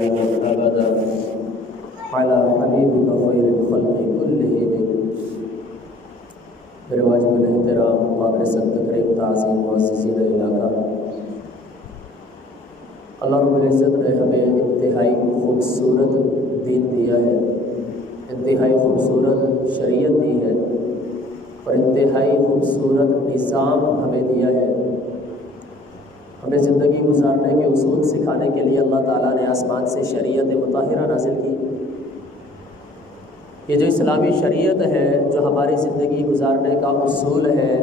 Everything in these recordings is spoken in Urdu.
دائما أبدا على حبيبك خير الخلق كلهم میرے واجب الاحترام قابل صد تقریب تعظیم مؤسسین علاقہ، اللہ رب العزت نے ہمیں انتہائی خوبصورت دین دیا ہے، انتہائی خوبصورت شریعت دی ہے اور انتہائی خوبصورت نظام ہمیں دیا ہے۔ ہمیں زندگی گزارنے کے اصول سکھانے کے لیے اللہ تعالیٰ نے آسمان سے شریعت مطہرہ نازل کی۔ یہ جو اسلامی شریعت ہے، جو ہماری زندگی گزارنے کا اصول ہے،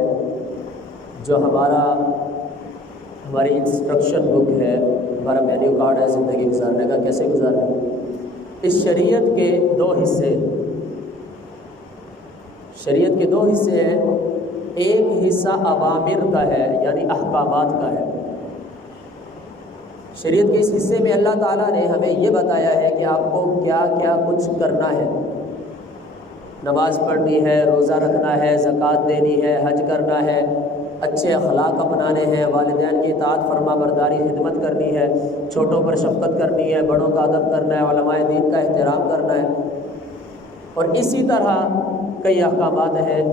جو ہماری انسٹرکشن بک ہے، ہمارا مینیو کارڈ ہے زندگی گزارنے کا، کیسے گزارنا ہے، اس شریعت کے دو حصے ہیں۔ ایک حصہ اوامر کا ہے، یعنی احکامات کا ہے۔ شریعت کے اس حصے میں اللہ تعالیٰ نے ہمیں یہ بتایا ہے کہ آپ کو کیا کیا کچھ کرنا ہے۔ نماز پڑھنی ہے، روزہ رکھنا ہے، زکوٰۃ دینی ہے، حج کرنا ہے، اچھے اخلاق اپنانے ہیں، والدین کی اطاعت فرما برداری خدمت کرنی ہے، چھوٹوں پر شفقت کرنی ہے، بڑوں کا ادب کرنا ہے، علماء دین کا احترام کرنا ہے، اور اسی طرح کئی احکامات ہیں۔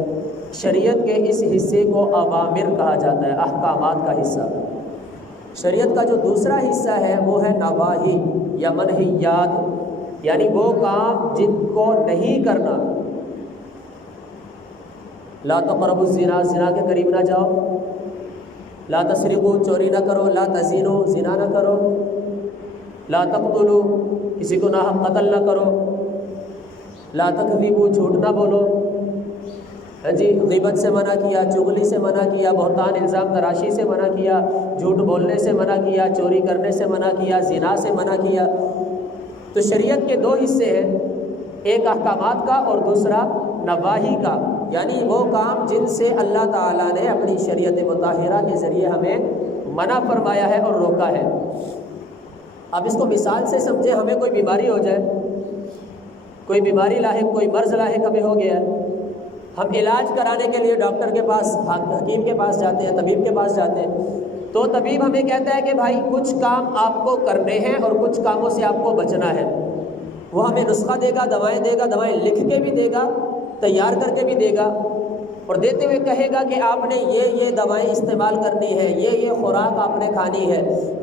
شریعت کے اس حصے کو اوامر کہا جاتا ہے، احکامات کا حصہ۔ شریعت کا جو دوسرا حصہ ہے وہ ہے نواہی یا منہیات، یعنی وہ کام جن کو نہیں کرنا۔ لا تقربوا الزنا، زنا کے قریب نہ جاؤ، لا تسرقوا، چوری نہ کرو، لا تزینوا، زنا نہ کرو، لا تقتلوا، کسی کو ناحق قتل نہ کرو، لا تکذبوا، جھوٹ نہ بولو، غیبت سے منع کیا، چغلی سے منع کیا، بہتان الزام تراشی سے منع کیا، جھوٹ بولنے سے منع کیا، چوری کرنے سے منع کیا، زنا سے منع کیا۔ تو شریعت کے دو حصے ہیں، ایک احکامات کا اور دوسرا نواہی کا، یعنی وہ کام جن سے اللہ تعالیٰ نے اپنی شریعت مطہرہ کے ذریعے ہمیں منع فرمایا ہے اور روکا ہے۔ اب اس کو مثال سے سمجھیں، ہمیں کوئی بیماری ہو جائے، کوئی بیماری لاحق، کوئی مرض لاحق ہمیں ہو گیا ہے، ہم علاج کرانے کے لیے ڈاکٹر کے پاس، حکیم کے پاس جاتے ہیں، طبیب کے پاس جاتے ہیں، تو طبیب ہمیں کہتا ہے کہ بھائی کچھ کام آپ کو کرنے ہیں اور کچھ کاموں سے آپ کو بچنا ہے۔ وہ ہمیں نسخہ دے گا، دوائیں دے گا، دوائیں لکھ کے بھی دے گا، تیار کر کے بھی دے گا، اور دیتے ہوئے کہے گا کہ آپ نے یہ دوائیں استعمال کرنی ہے، یہ خوراک آپ نے کھانی ہے،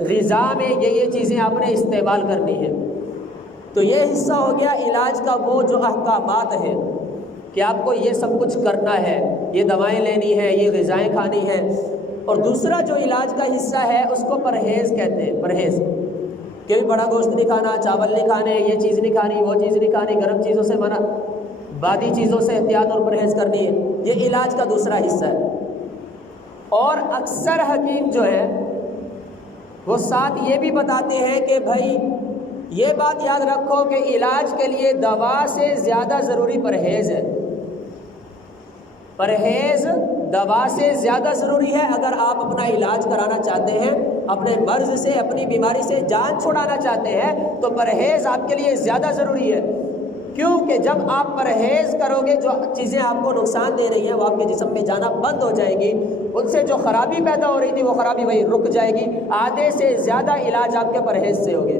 غذا میں یہ چیزیں آپ نے استعمال کرنی ہے۔ تو یہ حصہ ہو گیا علاج کا، وہ جو احکامات ہیں کہ آپ کو یہ سب کچھ کرنا ہے، یہ دوائیں لینی ہے، یہ غذائیں کھانی ہیں۔ اور دوسرا جو علاج کا حصہ ہے اس کو پرہیز کہتے ہیں، پرہیز، کہ بڑا گوشت نہیں کھانا، چاول نہیں کھانے، یہ چیز نہیں کھانی، وہ چیز نہیں کھانی، گرم چیزوں سے منع، بادی چیزوں سے احتیاط اور پرہیز کرنی ہے۔ یہ علاج کا دوسرا حصہ ہے۔ اور اکثر حکیم جو ہے وہ ساتھ یہ بھی بتاتے ہیں کہ بھائی یہ بات یاد رکھو کہ علاج کے لیے دوا سے زیادہ ضروری پرہیز ہے۔ پرہیز دوا سے زیادہ ضروری ہے۔ اگر آپ اپنا علاج کرانا چاہتے ہیں، اپنے مرض سے، اپنی بیماری سے جان چھڑانا چاہتے ہیں، تو پرہیز آپ کے لیے زیادہ ضروری ہے۔ کیونکہ جب آپ پرہیز کرو گے، جو چیزیں آپ کو نقصان دے رہی ہیں وہ آپ کے جسم میں جانا بند ہو جائیں گی، ان سے جو خرابی پیدا ہو رہی تھی وہ خرابی وہی رک جائے گی۔ آدھے سے زیادہ علاج آپ کے پرہیز سے ہوگے۔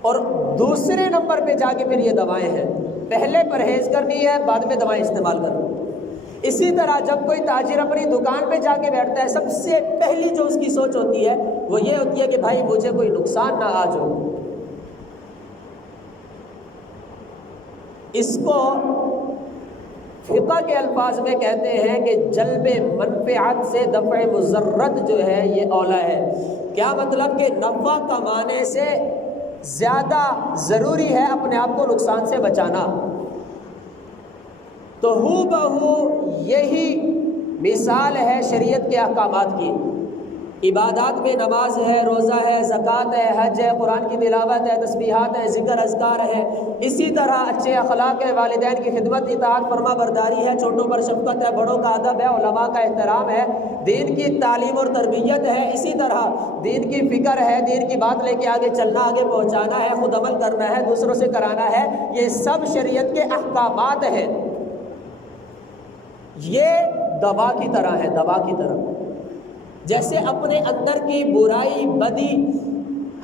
اور دوسرے نمبر پہ جا کے پھر یہ دوائیں ہیں، پہلے پرہیز کرنی ہے، بعد میں دوائیں استعمال کرنی۔ اسی طرح جب کوئی تاجر اپنی دکان پہ جا کے بیٹھتا ہے، سب سے پہلی جو اس کی سوچ ہوتی ہے وہ یہ ہوتی ہے کہ بھائی مجھے کوئی نقصان نہ آ جائے۔ اس کو فقہ کے الفاظ میں کہتے ہیں کہ جلب منفعت سے دفع مضرت جو ہے یہ اولا ہے۔ کیا مطلب کہ نفع کمانے سے زیادہ ضروری ہے اپنے آپ کو نقصان سے بچانا۔ تو ہو بہو یہی مثال ہے شریعت کے احکامات کی۔ عبادات میں نماز ہے، روزہ ہے، زکوٰۃ ہے، حج ہے، قرآن کی تلاوت ہے، تسبیحات ہے، ذکر اذکار ہے، اسی طرح اچھے اخلاق ہے، والدین کی خدمت، اطاعت فرما برداری ہے، چھوٹوں پر شفقت ہے، بڑوں کا ادب ہے، علماء کا احترام ہے، دین کی تعلیم اور تربیت ہے، اسی طرح دین کی فکر ہے، دین کی بات لے کے آگے چلنا، آگے پہنچانا ہے، خود عمل کرنا ہے، دوسروں سے کرانا ہے۔ یہ سب شریعت کے احکامات ہیں۔ یہ دوا کی طرح ہے، دوا کی طرح۔ جیسے اپنے اندر کی برائی، بدی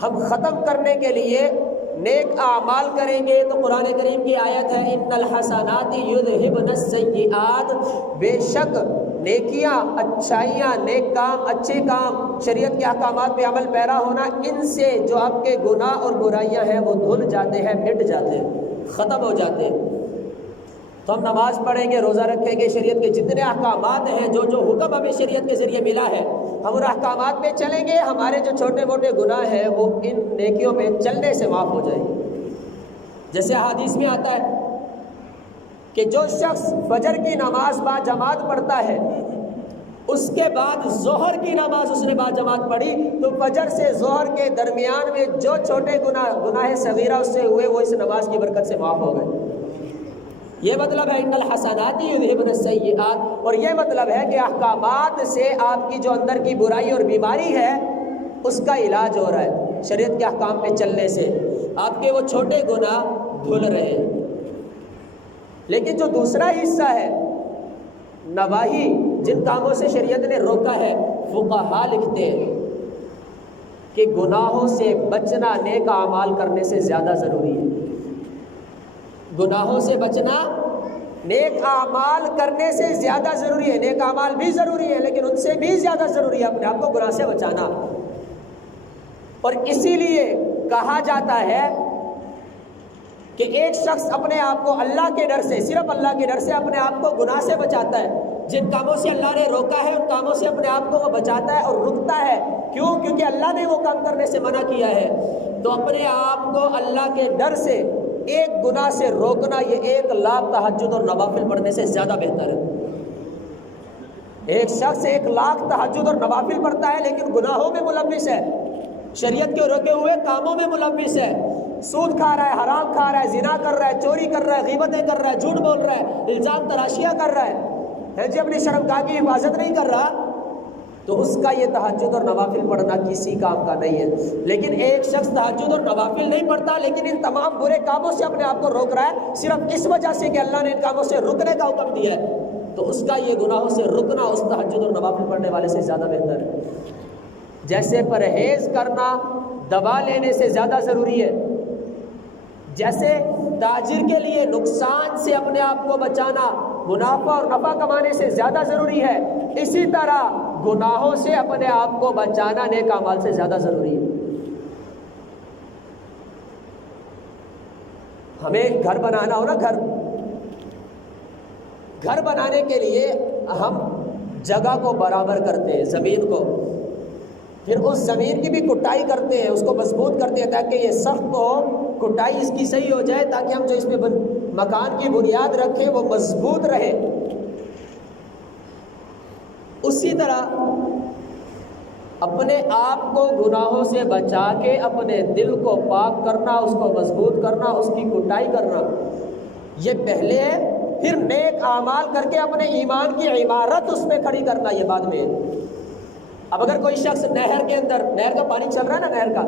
ہم ختم کرنے کے لیے نیک اعمال کریں گے تو قرآن کریم کی آیت ہے ان الحسنات یذہبن السیئات، بے شک نیکیاں، اچھائیاں، نیک کام، اچھے کام، شریعت کے احکامات پہ عمل پیرا ہونا، ان سے جو آپ کے گناہ اور برائیاں ہیں وہ دھل جاتے ہیں، مٹ جاتے ہیں، ختم ہو جاتے ہیں۔ تو ہم نماز پڑھیں گے، روزہ رکھیں گے، شریعت کے جتنے احکامات ہیں، جو جو حکم ہمیں شریعت کے ذریعے ملا ہے، ہم ان احکامات پہ چلیں گے، ہمارے جو چھوٹے موٹے گناہ ہیں وہ ان نیکیوں پہ چلنے سے معاف ہو جائیں گے۔ جیسے حدیث میں آتا ہے کہ جو شخص فجر کی نماز با جماعت پڑھتا ہے، اس کے بعد ظہر کی نماز اس نے با جماعت پڑھی، تو فجر سے ظہر کے درمیان میں جو چھوٹے گناہ صغیرہ اس سے ہوئے وہ اس نماز کی برکت سے معاف ہو گئے۔ یہ مطلب ہے ان الحسنات یذہبن السیئات، اور یہ مطلب ہے کہ احکامات سے آپ کی جو اندر کی برائی اور بیماری ہے اس کا علاج ہو رہا ہے، شریعت کے احکام پہ چلنے سے آپ کے وہ چھوٹے گناہ دھل رہے ہیں۔ لیکن جو دوسرا حصہ ہے نواہی، جن کاموں سے شریعت نے روکا ہے، فقہا لکھتے ہیں کہ گناہوں سے بچنا نیک اعمال کرنے سے زیادہ ضروری ہے۔ گناہوں سے بچنا نیک اعمال کرنے سے زیادہ ضروری ہے۔ نیک اعمال بھی ضروری ہے لیکن ان سے بھی زیادہ ضروری ہے اپنے آپ کو گناہ سے بچانا۔ اور اسی لیے کہا جاتا ہے کہ ایک شخص اپنے آپ کو اللہ کے ڈر سے، صرف اللہ کے ڈر سے اپنے آپ کو گناہ سے بچاتا ہے، جن کاموں سے اللہ نے روکا ہے ان کاموں سے اپنے آپ کو وہ بچاتا ہے اور رکتا ہے۔ کیوں؟ کیونکہ اللہ نے وہ کام کرنے سے منع کیا ہے۔ تو اپنے آپ کو اللہ کے ڈر سے ایک گناہ سے روکنا، یہ 1,00,000 تہجد اور نوافل پڑھنے سے زیادہ بہتر ہے۔ ایک شخص 1,00,000 تہجد اور نوافل پڑھتا ہے لیکن گناہوں میں ملوث ہے، شریعت کے روکے ہوئے کاموں میں ملوث ہے، سود کھا رہا ہے، حرام کھا رہا ہے، زنا کر رہا ہے، چوری کر رہا ہے، غیبتیں کر رہا ہے، جھوٹ بول رہا ہے، الزام تراشیاں کر رہا ہے جی، اپنی شرمگاہ کی حفاظت نہیں کر رہا، تو اس کا یہ تہجد اور نوافل پڑھنا کسی کام کا نہیں ہے۔ لیکن ایک شخص تہجد اور نوافل نہیں پڑھتا لیکن ان تمام برے کاموں سے اپنے آپ کو روک رہا ہے، صرف اس وجہ سے کہ اللہ نے ان کاموں سے رکنے کا حکم دیا ہے، تو اس کا یہ گناہوں سے رکنا اس تہجد اور نوافل پڑھنے والے سے زیادہ بہتر ہے۔ جیسے پرہیز کرنا دوا لینے سے زیادہ ضروری ہے، جیسے تاجر کے لیے نقصان سے اپنے آپ کو بچانا منافع اور نفع کمانے سے زیادہ ضروری ہے، اسی طرح گناہوں سے اپنے آپ کو بچانا نیک اعمال سے زیادہ ضروری ہے۔ ہمیں گھر بنانا ہو نا، گھر بنانے کے لیے ہم جگہ کو برابر کرتے ہیں، زمین کو، پھر اس زمین کی بھی کٹائی کرتے ہیں، اس کو مضبوط کرتے ہیں تاکہ یہ سخت ہو، کٹائی اس کی صحیح ہو جائے تاکہ ہم جو اس میں مکان کی بنیاد رکھیں وہ مضبوط رہے۔ اسی طرح اپنے آپ کو گناہوں سے بچا کے اپنے دل کو پاک کرنا، اس کو مضبوط کرنا، اس کی کٹائی کرنا، یہ پہلے ہے، پھر نیک اعمال کر کے اپنے ایمان کی عمارت اس میں کھڑی کرنا، یہ بعد میں ہے۔ اب اگر کوئی شخص نہر کے اندر، نہر کا پانی چل رہا ہے نا، نہر کا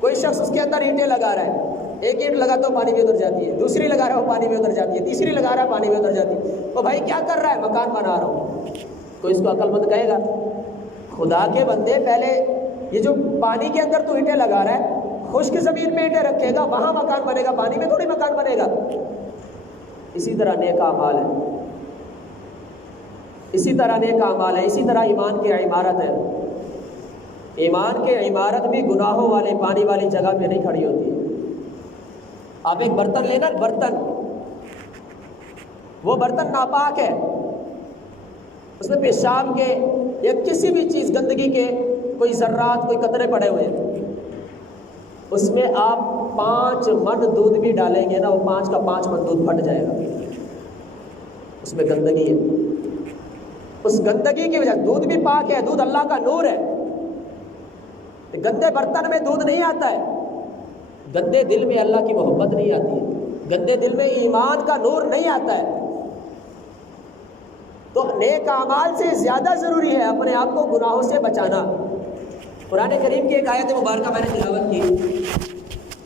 کوئی شخص اس کے اندر اینٹیں لگا رہا ہے، ایک اینٹ لگاتا ہو پانی میں اتر جاتی ہے، دوسری لگا رہا ہو پانی میں اتر جاتی ہے، تیسری لگا رہا ہے پانی میں اتر جاتی ہے، تو بھائی کیا کر رہا ہے؟ مکان بنا رہا ہوں۔ کوئی اس کو عقل مند کہے گا؟ خدا کے بندے، پہلے یہ جو پانی کے اندر تو اینٹیں لگا رہا ہے، خشک زمین میں اینٹیں رکھے گا، وہاں مکان بنے گا، پانی میں تھوڑی مکان بنے گا۔ اسی طرح نیک اعمال ہے، اسی طرح نیک اعمال ہے، اسی طرح ایمان کی عمارت ہے۔ ایمان کی عمارت بھی گناہوں والے پانی والی جگہ پہ نہیں کھڑی ہوتی ہے۔ آپ ایک برتن لینا، برتن، وہ برتن ناپاک ہے، اس میں پیشاب کے یا کسی بھی چیز گندگی کے کوئی ذرات، کوئی قطرے پڑے ہوئے ہیں، اس میں آپ 5 من دودھ بھی ڈالیں گے نا، وہ 5 کا 5 من دودھ پھٹ جائے گا، اس میں گندگی ہے۔ اس گندگی کی وجہ، دودھ بھی پاک ہے، دودھ اللہ کا نور ہے، گندے برتن میں دودھ نہیں آتا ہے، گندے دل میں اللہ کی محبت نہیں آتی ہے، گندے دل میں ایمان کا نور نہیں آتا ہے۔ تو نیک اعمال سے زیادہ ضروری ہے اپنے آپ کو گناہوں سے بچانا۔ قرآن کریم کی ایک آیت مبارکہ میں نے تلاوت کی،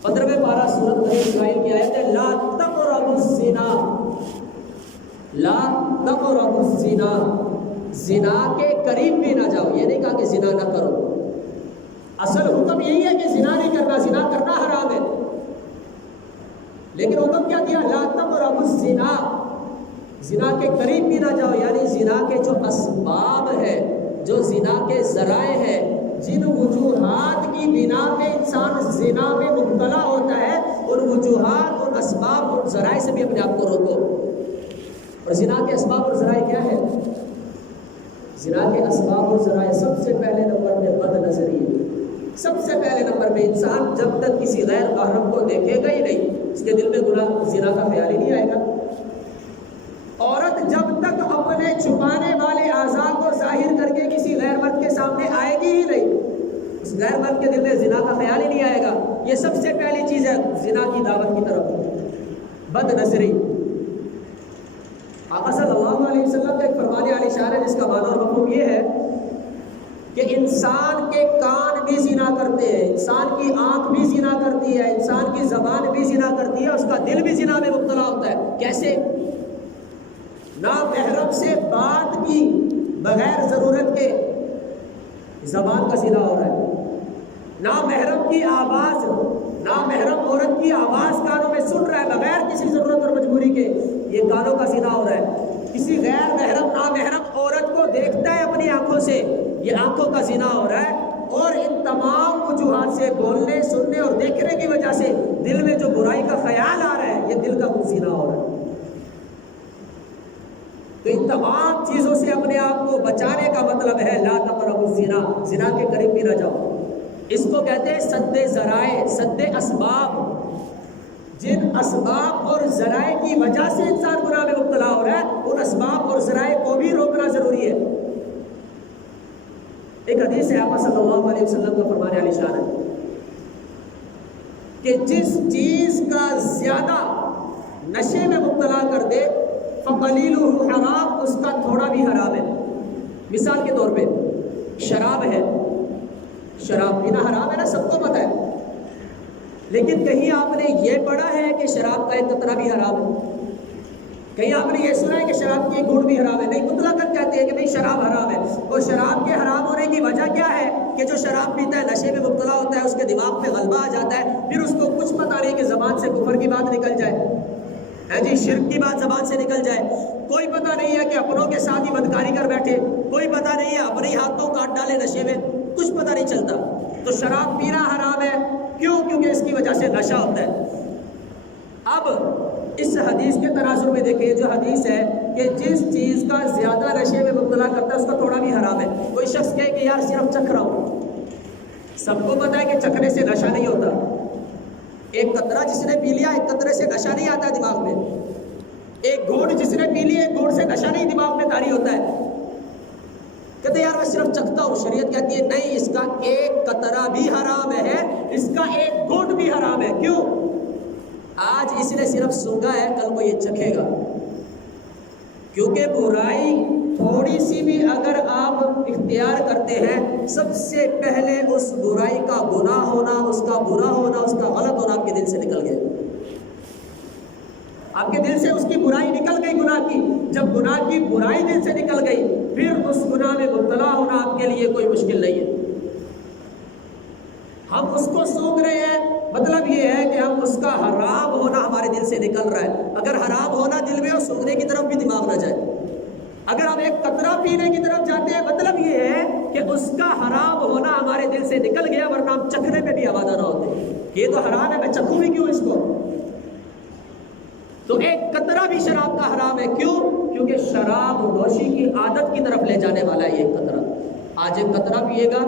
15ویں پارہ سورۃ بنی اسرائیل کی آیت ہے، لا تقربوا الزنا، لا تقربوا الزنا، زنا کے قریب بھی نہ جاؤ۔ یہ نہیں کہا کہ زنا نہ کرو، اصل حکم یہی ہے کہ زنا نہیں لیکن حکم کیا دیا؟ لا تقربوا الزنا، زنا کے قریب بھی نہ جاؤ، یعنی زنا کے جو اسباب ہے، جو زنا کے ذرائع ہیں، جن وجوہات کی بنا پہ انسان زنا میں مبتلا ہوتا ہے، ان وجوہات اور اسباب اور ذرائع سے بھی اپنے آپ کو روکو۔ اور زنا کے اسباب اور ذرائع کیا ہے؟ زنا کے اسباب اور ذرائع سب سے پہلے نمبر پہ بد نظری ہے۔ سب سے پہلے نمبر پہ انسان جب تک کسی غیر محرم کو دیکھے گا ہی نہیں، اس کے دل میں گناہ زنا کا خیال ہی نہیں آئے گا۔ عورت جب تک اپنے چھپانے والے اعضاء کو ظاہر کر کے کسی غیر مرد کے سامنے آئے گی ہی نہیں، اس غیر مرد کے دل میں زنا کا خیال ہی نہیں آئے گا۔ یہ سب سے پہلی چیز ہے زنا کی دعوت کی طرف، بد نظری۔ آقا صلی اللہ علیہ وسلم کا ایک فرمان عالی شان ہے جس کا معنی اور مفہوم یہ ہے کہ انسان کے کان بھی زنا کرتے ہیں، انسان کی آنکھ بھی زنا کرتی ہے، انسان کی زبان بھی زنا کرتی ہے، اس کا دل بھی زنا میں مبتلا ہوتا ہے۔ کیسے؟ نامحرم سے بات کی بغیر ضرورت کے زبان کا زنا ہو رہا ہے، نامحرم کی آواز، نامحرم عورت کی آواز کانوں میں سن رہا ہے بغیر کسی ضرورت اور مجبوری کے، یہ کانوں کا زنا ہو رہا ہے۔ کسی غیر محرم نامحرم عورت کو دیکھتا ہے اپنی آنکھوں سے، یہ آنکھوں کا زنا ہو رہا ہے۔ اور ان تمام وجوہات سے، بولنے، سننے اور دیکھنے کی وجہ سے دل میں جو برائی کا خیال آ رہا ہے، یہ دل کا زنا ہو رہا ہے۔ تو ان تمام چیزوں سے اپنے آپ کو بچانے کا مطلب ہے لا تقربوا الزنا، زنا کے قریب بھی نہ جاؤ۔ اس کو کہتے ہیں سد ذرائع، سد اسباب۔ جن اسباب اور ذرائع کی وجہ سے انسان گناہ میں مبتلا ہو رہا ہے، ان اسباب اور ذرائع کو بھی روکنا ضروری ہے۔ ایک حدیث ہے آقا صلی اللہ علیہ وسلم کا فرمان عالی شان ہے کہ جس چیز کا زیادہ نشے میں مبتلا کر دے فَقَلِيلُهُ حرام، اس کا تھوڑا بھی حرام ہے۔ مثال کے طور پہ شراب ہے، شراب پینا حرام ہے نا، سب کو پتہ ہے، لیکن کہیں آپ نے یہ پڑھا ہے کہ شراب کا ایک قطرہ بھی حرام ہے؟ کہیں آپ نے یہ سنا ہے کہ شراب کی ایک گھونٹ بھی حرام ہے؟ نہیں، مطلق کہتے ہیں کہ نہیں شراب حرام ہے۔ اور شراب کے حرام ہونے کی وجہ کیا ہے کہ جو شراب پیتا ہے نشے میں مبتلا ہوتا ہے، اس کے دماغ میں غلبہ آ جاتا ہے، پھر اس کو کچھ پتہ نہیں کہ زبان سے کفر کی بات نکل جائے، ہے جی، شرک کی بات زبان سے نکل جائے، کوئی پتہ نہیں ہے کہ اپنوں کے ساتھ ہی بدکاری کر بیٹھے، کوئی پتہ نہیں ہے اپنے ہاتھوں کاٹ ڈالے نشے میں، کچھ پتہ نہیں چلتا۔ تو شراب پینا حرام ہے، کیوں؟ کیونکہ اس کی وجہ سے نشہ ہوتا ہے۔ اب اس حدیث کے تناظر میں دیکھیں، جو حدیث ہے کہ جس چیز کا زیادہ نشے میں مبتلا کرتا ہے اس کا تھوڑا بھی حرام ہے۔ کوئی شخص کہے کہ یار صرف چکھ رہا ہوں، سب کو پتہ ہے کہ چکھنے سے نشہ نہیں ہوتا، ایک قطرہ جس نے پی لیا، ایک قطرے سے نشہ نہیں آتا ہے دماغ میں، ایک گھونٹ جس نے پی لی، ایک گھونٹ سے نشہ نہیں دماغ میں طاری ہوتا ہے۔ کہتے یار میں صرف چکھتا ہوں، شریعت کہتی ہے نہیں، اس کا ایک قطرہ بھی حرام ہے، اس کا ایک گھونٹ بھی حرام ہے۔ کیوں؟ آج اس نے صرف سونگا ہے، کل کو یہ چکھے گا، کیونکہ برائی تھوڑی سی بھی اگر آپ اختیار کرتے ہیں، سب سے پہلے اس برائی کا گناہ ہونا، اس کا برا ہونا، اس کا غلط ہونا آپ کے دل سے نکل گیا، آپ کے دل سے اس کی برائی نکل گئی گناہ کی۔ جب گناہ کی برائی دل سے نکل گئی، پھر اس گناہ میں مبتلا ہونا آپ کے لیے کوئی مشکل نہیں ہے۔ ہم اس کو سونگ رہے ہیں، مطلب یہ ہے کہ ہم اس کا حرام ہونا ہمارے دل سے نکل رہا ہے۔ اگر حرام ہونا دل میں اور سونگنے کی طرف بھی دماغ نہ جائے، اگر ہم ایک قطرہ پینے کی طرف جاتے ہیں، مطلب یہ ہے کہ اس کا حرام ہونا ہمارے دل سے نکل گیا، ورنہ ہم چکھنے پہ بھی آمادہ نہ ہوتے، یہ تو حرام ہے، میں چکھوں بھی کیوں اس کو؟ تو ایک قطرہ بھی شراب کا حرام ہے۔ کیوں؟ کیونکہ شراب نوشی کی عادت کی طرف لے جانے والا ہے ایک قطرہ۔ آج ایک قطرہ پیے گا،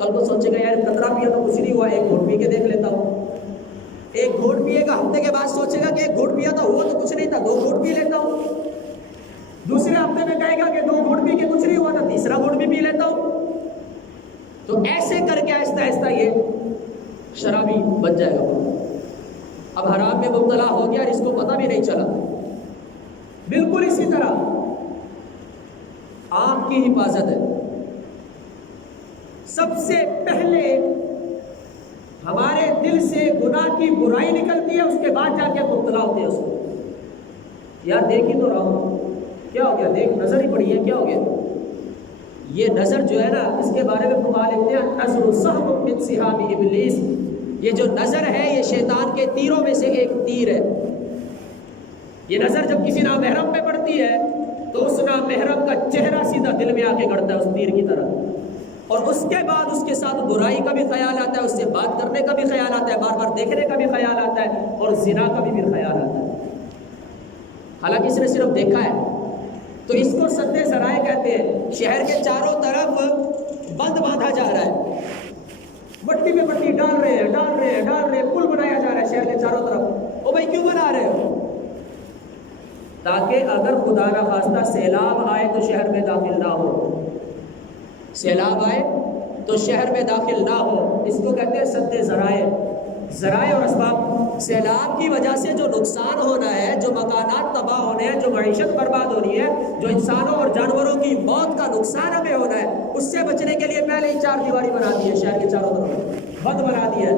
کل کو سوچے گا یار قطرہ پیا تو کچھ نہیں ہوا، ایک گھونٹ پی کے دیکھ لیتا ہوں۔ ایک گھونٹ پیے گا، ہفتے کے بعد سوچے گا کہ ایک گھونٹ پیا تھا، ہوا تو کچھ نہیں تھا، 2 گھونٹ پی لیتا ہوں۔ دوسرے ہفتے میں کہے گا کہ 2 گھونٹ پی کے کچھ نہیں ہوا تھا، تیسرا گھونٹ بھی پی لیتا ہوں۔ تو ایسے کر کے آہستہ آہستہ یہ شرابی بن جائے گا، اب حرام میں مبتلا ہو گیا اور اس کو پتہ بھی نہیں چلا۔ بالکل اسی طرح آنکھ کی حفاظت ہے۔ سب سے پہلے ہمارے دل سے گناہ کی برائی نکلتی ہے، اس کے بعد جا کے مبتلا ہوتے ہیں اس کو۔ یار دیکھ ہی تو رہا ہوں، کیا ہو گیا؟ دیکھ، نظر ہی پڑی ہے، کیا ہو گیا؟ یہ نظر جو ہے نا، اس کے بارے میں فقہاء لکھتے ہیں نظر سہم من سہام ابلیس، یہ جو نظر ہے یہ شیطان کے تیروں میں سے ایک تیر ہے۔ یہ نظر جب کسی نامحرم پہ پڑتی ہے تو اس نامحرم کا چہرہ سیدھا دل میں آ کے گڑتا ہے اس تیر کی طرح، اور اس کے بعد اس کے ساتھ برائی کا بھی خیال آتا ہے، اس سے بات کرنے کا بھی خیال آتا ہے، بار بار دیکھنے کا بھی خیال آتا ہے، اور زنا کا بھی خیال آتا ہے۔ حالانکہ اس نے صرف دیکھا ہے، تو اس کو سد ذرائع کہتے ہیں۔ شہر کے چاروں طرف بند باندھا جا رہا ہے، مٹی میں مٹی ڈال رہے ہیں، پل بنایا جا رہا ہے شہر کے چاروں طرف۔ او بھائی کیوں بنا رہے ہو؟ تاکہ اگر خدا نہ خواستہ سیلاب آئے تو شہر میں داخل نہ ہو، سیلاب آئے تو شہر میں داخل نہ ہو۔ اس کو کہتے ہیں سد ذرائع۔ ذرائع اور اسباب، سیلاب کی وجہ سے جو نقصان ہونا ہے، جو مکانات تباہ ہونے ہیں، جو معیشت برباد ہونی ہے، جو انسانوں اور جانوروں کی موت کا نقصان ہمیں ہونا ہے، اس سے بچنے کے لیے پہلے ہی چار دیواری بنا دی ہے، شہر کے چاروں طرف بند بنا دیا ہے۔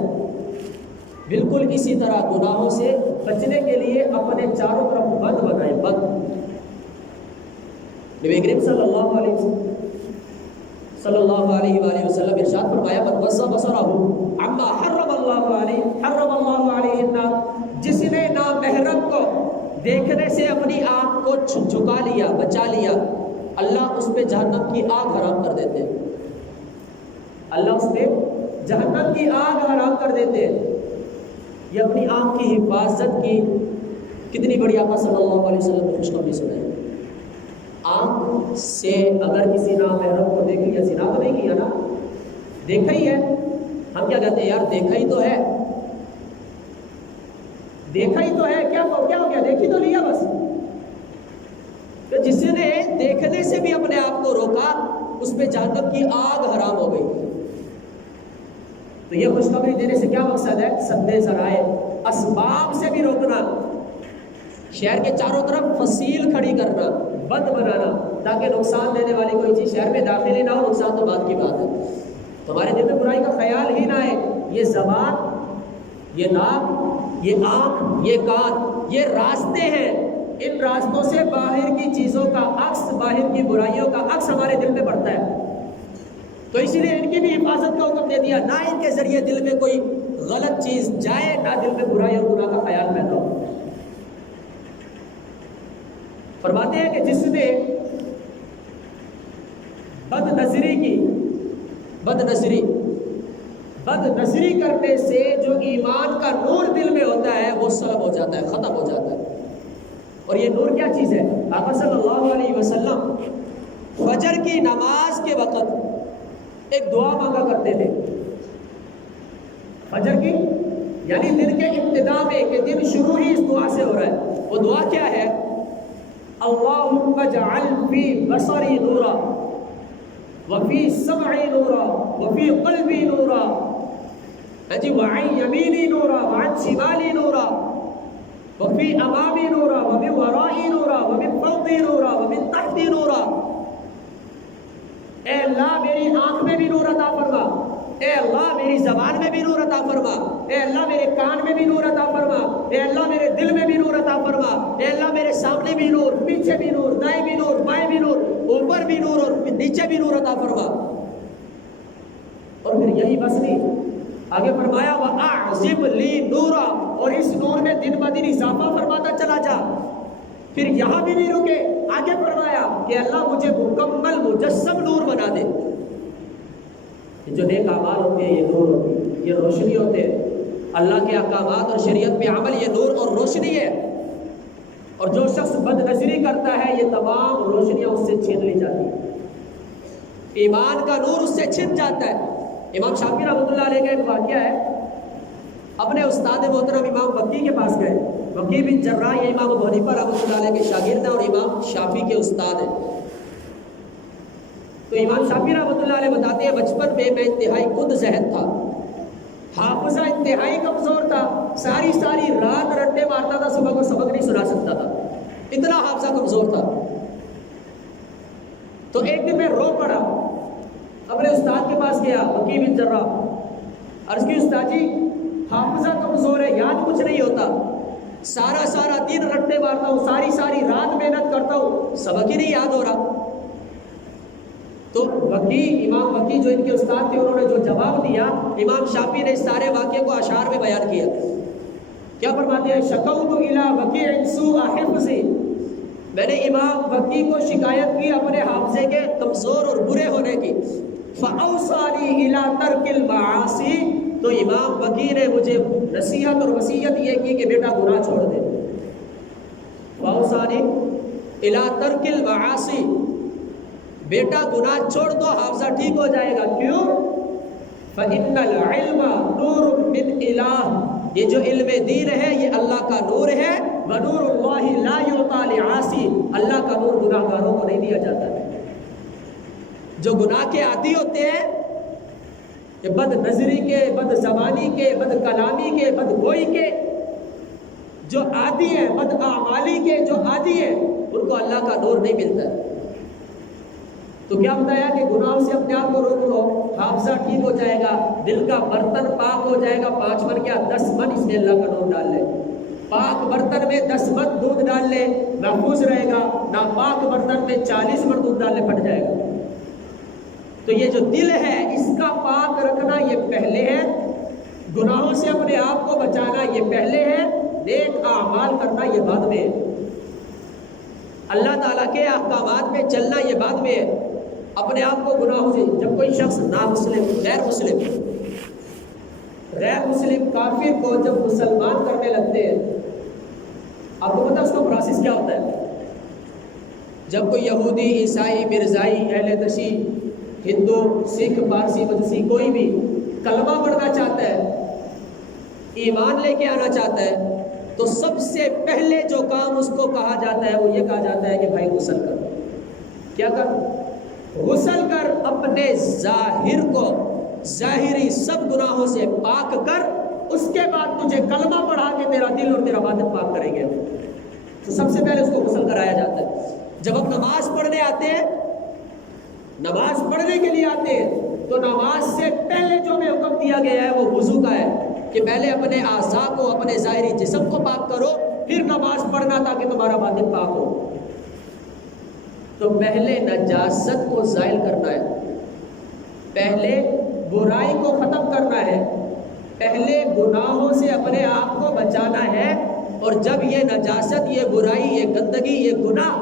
بالکل اسی طرح گناہوں سے بچنے کے لیے اپنے چاروں طرف بند بنائے، بند۔ نبی کریم صلی اللہ علیہ وسلم ارشاد فرمایا من غض بصرہ عما حرم اللہ علیہ النار، جس نے نامحرم کو دیکھنے سے اپنی آنکھ کو جھکا لیا، بچا لیا، اللہ اس پہ جہنم کی آگ حرام کر دیتے ہیں، اللہ اس پہ جہنم کی آگ حرام کر دیتے ہیں۔ یہ اپنی آنکھ کی حفاظت کی کتنی بڑی آقا صلی اللہ علیہ وسلم نے خوشخبری سنائی۔ آنکھ سے اگر کسی نامحرم کو دیکھ لیا، زنا تو نہیں کیا نا، دیکھا ہی ہے، ہم کیا کہتے ہیں یار دیکھا ہی تو ہے، دیکھا ہی تو ہے، کیا ہو گیا، دیکھ ہی تو لیا بس۔ تو جس نے دیکھنے سے بھی اپنے آپ کو روکا، اس پہ جہنم کی آگ حرام ہو گئی۔ تو یہ خوشخبری دینے سے کیا مقصد ہے؟ سد ذرائع، اسباب سے بھی روکنا، شہر کے چاروں طرف فصیل کھڑی کرنا، بند بنانا، تاکہ نقصان دینے والی کوئی چیز شہر میں داخل ہی نہ ہو۔ نقصان تو بات کی بات ہے، تمہارے دل میں برائی کا خیال ہی نہ آئے۔ یہ زبان، یہ ناک، یہ آنکھ، یہ کان، یہ راستے ہیں، ان راستوں سے باہر کی چیزوں کا عکس، باہر کی برائیوں کا عکس ہمارے دل میں پڑتا ہے۔ تو اسی لیے ان کی بھی حفاظت کا حکم دے دیا، نہ ان کے ذریعے دل میں کوئی غلط چیز جائے، نہ دل میں برائی اور گناہ کا خیال پیدا ہو۔ فرماتے ہیں کہ جس نے بد نظری کی، بد نظری کرنے سے جو ایمان کا نور دل میں ہوتا ہے وہ سلب ہو جاتا ہے، ختم ہو جاتا ہے۔ اور یہ نور کیا چیز ہے؟ آقا صلی اللہ علیہ وسلم فجر کی نماز کے وقت ایک دعا مانگا کرتے تھے، فجر کی یعنی دن کے ابتدا میں، کہ دن شروع ہی اس دعا سے ہو رہا ہے۔ وہ دعا کیا ہے؟ اللہم اجعل فی بصری نورا وفی سمعی نورا وفی قلبی نورا وعن یمینی نورا وعن شمالی نورا وفی امامی نورا ومن ورائی نورا ومن فوقی نورا ومن تحتی نورا۔ اے اللہ میری آنکھ میں بھی نور عطا فرما، اے اللہ میری زبان میں بھی نور عطا فرما، اے اللہ میرے کان میں بھی نور عطا فرما، اے اللہ میرے دل میں بھی نور عطا فرما، اے اللہ میرے سامنے بھی نور، پیچھے بھی نور، دائیں بھی نور، بائیں بھی نور، اوپر بھی نور اور نیچے بھی نور عطا فرما۔ اور پھر یہی بس نہیں، آگے فرمایا وَأَعْزِبْ لِي نُورًا، اور اس نور میں دن بدن اضافہ فرماتا چلا جا۔ پھر یہاں بھی نہیں رکے، آگے فرمایا کہ اللہ مجھے مکمل مجسم نور بنا دے۔ جو نیک اعمال ہوتے ہیں یہ نور ہوتے ہیں، یہ روشنی ہوتے ہیں، اللہ کے احکامات اور شریعت پہ عمل یہ نور اور روشنی ہے۔ اور جو شخص بد نظری کرتا ہے یہ تمام روشنیاں اس سے چھین لی جاتی ہیں، ایمان کا نور اس سے چھن جاتا ہے۔ امام شافعی رحمۃ اللہ علیہ کا ایک واقعہ ہے، اپنے استاد محترم امام وکی کے پاس گئے۔ وکی بن جراح یہ امام ابو حنیفہ رحمۃ اللہ علیہ کے شاگرد ہیں اور امام شافعی کے استاد ہیں۔ تو امام شافعی رحمۃ اللہ علیہ بتاتے ہیں بچپن میں میں انتہائی خود ذہن تھا، حافظہ انتہائی کمزور تھا، ساری رات رٹے مارتا تھا، صبح کو سبق نہیں سنا سکتا تھا، اتنا حافظہ کمزور تھا۔ تو ایک دن میں رو پڑا، اپنے استاد کے پاس گیا وکی بن جراح، عرض کی استاد جی حافظہ کمزور ہے، یاد کچھ نہیں ہوتا، سارا دن رٹے مارتا ہوں، ساری رات محنت کرتا ہوں، سبق ہی نہیں یاد ہو رہا۔ تو امام وکی جو ان کے استاد تھے، انہوں نے جو جواب دیا، امام شافعی نے اس سارے واقعے کو اشعار میں بیان کیا۔ کیا فرماتے ہیں؟ شکوت الی وکیع سوء حفظی، میں نے امام وکیع کو شکایت کی اپنے حافظے کے کمزور اور برے ہونے کی. فاوصانی الی ترک المعاصی، تو امام وکیع نے مجھے نصیحت اور وصیت یہ کی کہ بیٹا گناہ چھوڑ دے. فاوصانی الی ترک المعاصی، بیٹا گناہ چھوڑ دو حافظہ ٹھیک ہو جائے گا. کیوں؟ فإن العلم نور من الہ، یہ جو علم دین ہے یہ اللہ کا نور ہے. ونور اللہ لا یعطی لعاصی، اللہ کا نور گناہ گاروں کو نہیں دیا جاتا ہے. جو گناہ کے عادی ہوتے ہیں، یہ بد نظری کے، بد زبانی کے، بد کلامی کے، بد گوئی کے جو عادی ہیں، بد اعمالی کے جو عادی ہیں، ان کو اللہ کا نور نہیں ملتا ہے. تو کیا بتایا کہ گناہوں سے اپنے آپ کو روک لو، حافظہ ٹھیک ہو جائے گا، دل کا برتن پاک ہو جائے گا. 5 من کیا 10 من اس میں اللہ کا نور ڈال لے. پاک برتن میں 10 من دودھ ڈال لے محفوظ رہے گا، ناپاک برتن میں 40 من دودھ ڈال لے پھٹ جائے گا. تو یہ جو دل ہے اس کا پاک رکھنا یہ پہلے ہے، گناہوں سے اپنے آپ کو بچانا یہ پہلے ہے، نیک اعمال کرنا یہ بعد میں ہے. اللہ تعالیٰ کے احکامات میں چلنا یہ بعد میں ہے. اپنے آپ کو گناہوں سے، جب کوئی شخص نامسلم، غیر مسلم کافر کو جب مسلمان کرنے لگتے ہیں، آپ کو پتہ اس کا پروسیس کیا ہوتا ہے؟ جب کوئی یہودی، عیسائی، مرزائی، اہل تشیع، ہندو، سکھ، پارسی، مجوسی کوئی بھی کلمہ پڑھنا چاہتا ہے، ایمان لے کے آنا چاہتا ہے، تو سب سے پہلے جو کام اس کو کہا جاتا ہے وہ یہ کہا جاتا ہے کہ بھائی غسل کر. کیا کر؟ غسل کر، اپنے ظاہر کو، ظاہری سب گناہوں سے پاک کر، اس کے بعد تجھے کلمہ پڑھا کے تیرا دل اور تیرا باطن پاک کریں گے. تو سب سے پہلے اس کو غسل کرایا جاتا ہے. جب ہم نماز پڑھنے آتے ہیں، نماز پڑھنے کے لیے آتے ہیں، تو نماز سے پہلے جو ہمیں حکم دیا گیا ہے وہ وضو کا ہے کہ پہلے اپنے اعضاء کو، اپنے ظاہری جسم کو پاک کرو، پھر نماز پڑھنا تاکہ تمہارا باطن پاک ہو. تو پہلے نجاست کو زائل کرنا ہے، پہلے برائی کو ختم کرنا ہے، پہلے گناہوں سے اپنے آپ کو بچانا ہے. اور جب یہ نجاست، یہ برائی، یہ گندگی، یہ گناہ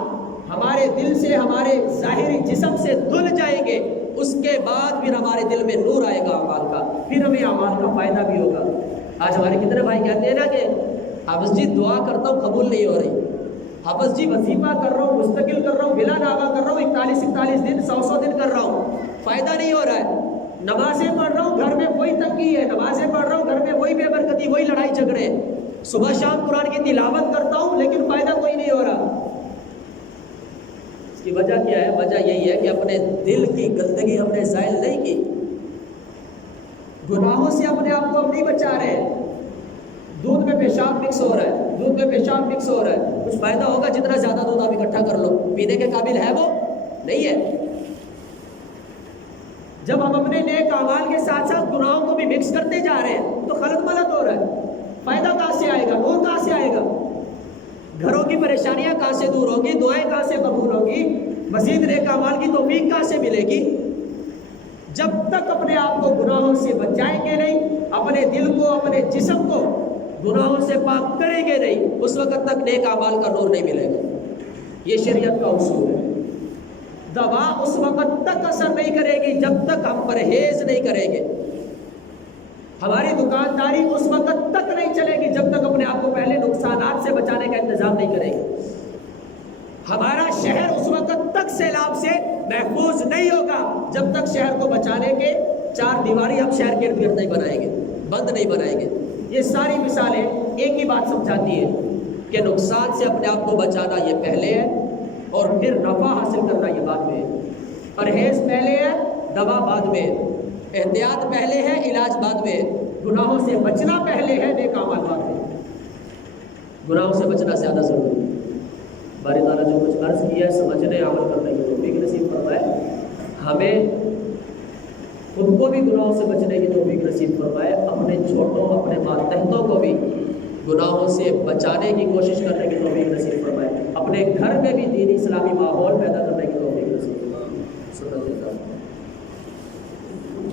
ہمارے دل سے، ہمارے ظاہری جسم سے دھل جائیں گے، اس کے بعد پھر ہمارے دل میں نور آئے گا اعمال کا، پھر ہمیں اعمال کا فائدہ بھی ہوگا. آج ہمارے کتنے بھائی کہتے ہیں نا کہ حافظ جی دعا کرتا ہوں قبول نہیں ہو رہی، حافظ جی وظیفہ کر رہا ہوں، مستقل کر رہا ہوں، بلا ناغہ کر رہا ہوں، 41 دن 100 دن کر رہا ہوں، فائدہ نہیں ہو رہا ہے. نمازیں پڑھ رہا ہوں، گھر میں وہی تنگی ہے، نمازیں پڑھ رہا ہوں، گھر میں وہی بے برکتی، وہی لڑائی جھگڑے، صبح شام قرآن کی تلاوت کرتا ہوں لیکن فائدہ کوئی نہیں ہو رہا. اس کی وجہ کیا ہے؟ وجہ یہی ہے کہ اپنے دل کی گندگی ہم نے زائل نہیں کی، گناہوں سے اپنے آپ کو ہم نہیں بچا رہے. دودھ میں پیشاب مکس ہو رہا ہے، دودھ میں پیشاب مکس ہو رہا ہے، کچھ فائدہ ہوگا؟ جتنا زیادہ دودھ آپ اکٹھا کر لو، پینے کے قابل ہے وہ نہیں ہے. جب ہم اپنے نیک اعمال کے ساتھ ساتھ گناہوں کو بھی مکس کرتے جا رہے ہیں تو غلط ملت ہو رہا ہے. فائدہ کہاں سے آئے گا؟ نور کہاں سے آئے گا؟ گھروں کی پریشانیاں کہاں سے دور ہوں گی؟ دعائیں کہاں سے قبول ہوں گی؟ مزید نیک اعمال کی توفیق کہاں سے ملے گی؟ جب تک اپنے آپ کو گناہوں سے بچائیں گے نہیں، اپنے دل کو، اپنے جسم کو گناہوں سے پاک کریں گے نہیں، اس وقت تک نیک اعمال کا نور نہیں ملے گا. یہ شریعت کا اصول ہے. دوا اس وقت تک اثر نہیں کرے گی جب تک ہم پرہیز نہیں کریں گے. ہماری دکانداری اس وقت تک نہیں چلے گی جب تک اپنے آپ کو پہلے نقصانات سے بچانے کا انتظام نہیں کریں گے. ہمارا شہر اس وقت تک سیلاب سے محفوظ نہیں ہوگا جب تک شہر کو بچانے کے 4 دیواری ہم شہر کے ارد گرد نہیں بنائیں گے، بند نہیں بنائیں گے. یہ ساری مثالیں ایک ہی بات سمجھاتی ہیں کہ نقصان سے اپنے آپ کو بچانا یہ پہلے ہے اور پھر نفع حاصل کرنا یہ بعد میں ہے. پرہیز پہلے ہے، دوا بعد میں ہے. احتیاط پہلے ہے، علاج بعد میں ہے. گناہوں سے بچنا پہلے ہے، نیک اعمال بعد میں. گناہوں سے بچنا زیادہ ضروری ہے. باری تعالیٰ جو کچھ عرض کیا ہے سمجھنے عمل کرنے کی توفیق نصیب فرمائے. ہمیں خود کو بھی گناہوں سے بچنے کی توفیق نصیب فرمائے، اپنے چھوٹوں، اپنے ماتحتوں کو بھی گناہوں سے بچانے کی کوشش کرنے کی توفیق نصیب فرمائے، اپنے گھر میں بھی دینی اسلامی ماحول پیدا کرنے کی توفیق